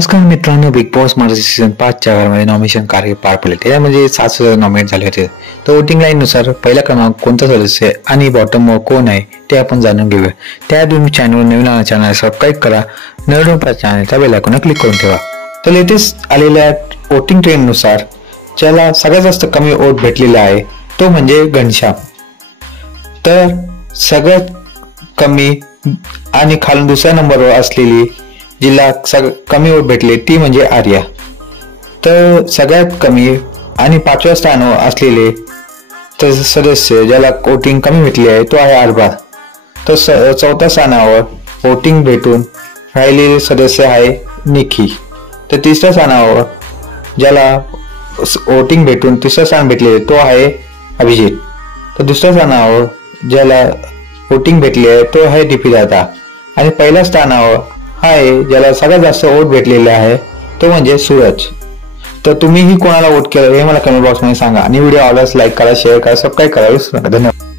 नमस्कार मित्रांनो, big boss Marathi season 5 च्या घरामध्ये नॉमिनेशन कार्य पार पडले. त्यामध्ये 7 सदस्य नॉमिनेट झाले होते. तर वोटिंग लाईन नुसार पहिला क्रमांक कोणता सदस्य आहे आणि बॉटम कोण आहे ते आपण जाणून घेऊया. त्या तुम्ही चॅनल नवीन चॅनल सबस्क्राईब करा, नवीन चॅनलच्या बेल आयकॉन क्लिक करून ठेवा. तर लेटेस्ट आलेल्या वोटिंग ट्रेंड नुसार ज्याला सगळ्यात जास्त कमी वोट भेटलेले आहे तो म्हणजे घनश्याम. तर सगळ्यात कमी आणि खालून दुसऱ्या नंबरवर असलेली जिला कमी वोट भेटले ती म्हणजे आर्या. तर सगळ्यात कमी आणि 5व्या स्थानावर असलेले सदस्य ज्याला वोटिंग कमी भेटली आहे तो आहे आरबार. तर 4थ्या स्थानावर वोटिंग भेटून राहिलेले सदस्य आहे निखी. तर 3ऱ्या स्थानावर ज्याला वोटिंग भेटून 3रे स्थान भेटले तो आहे अभिजित. तर 2ऱ्या स्थानावर ज्याला वोटिंग भेटली आहे तो आहे डीपी दादा. आणि 1ल्या स्थानावर आहे ज्याला सगळ्यात जास्त वोट भेटलेले आहे तो म्हणजे सूरज. तर तुम्हीही कोणाला वोट केलं हे मला कमेंट बॉक्स मध्ये सांगा आणि व्हिडिओ आवडल्यास लाईक करा, शेअर करा, सबस्क्राईब करा. धन्यवाद.